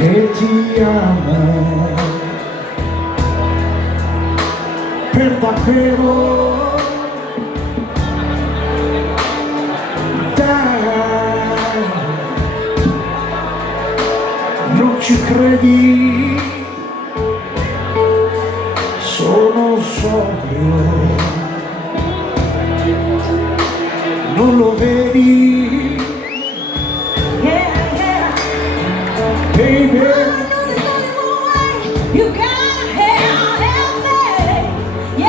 che ti amo per davvero. Dai, non ci credi, sono sobrio, non lo vedi? Baby, you gotta help me. Yeah,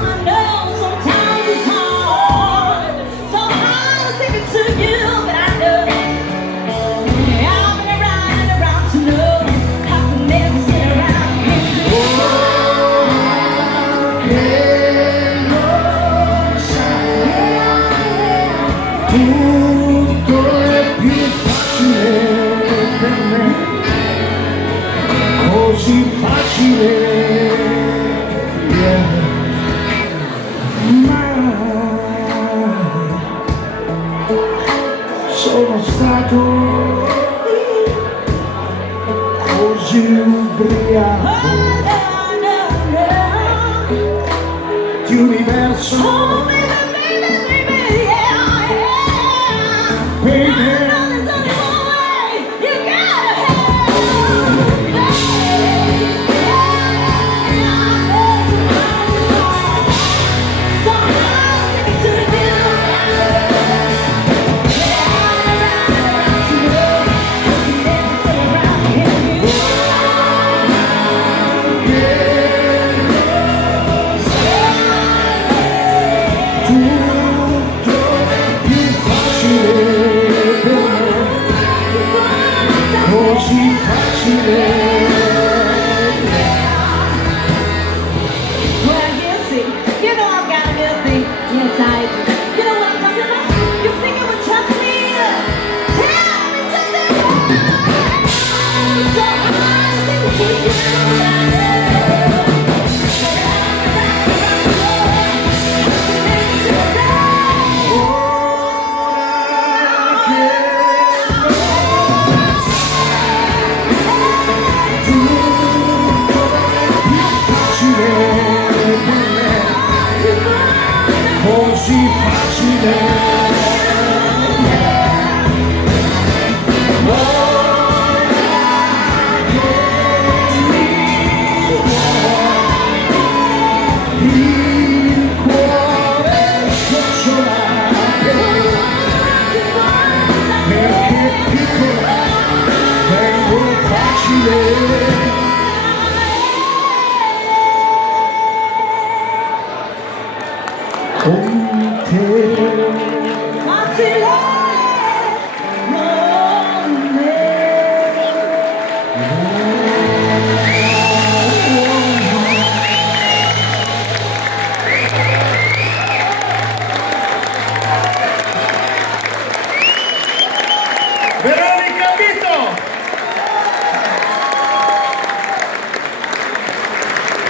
I know sometimes it's hard, so hard to take it to you, but I know I've been around and around to know I can never sit around here. che lo sai, tutto è più facile per me, così facile, yeah. Mai sono stato così ubriaco di universo. Oh, baby, yeah, yeah. Baby, I know there's only one way. You gotta help me. So I'll take it to you. Yeah, to know I can never sit around here. tutto è più facile per me, così facile. Well, you see, you know I've got a good thing. Yes, I do. You know what I'm talking about? You think you would trust me? Tell me something more. So I'll take it to you. Così facile. Il cuore sciocciola perché piccola vengo facile. Con te Veramente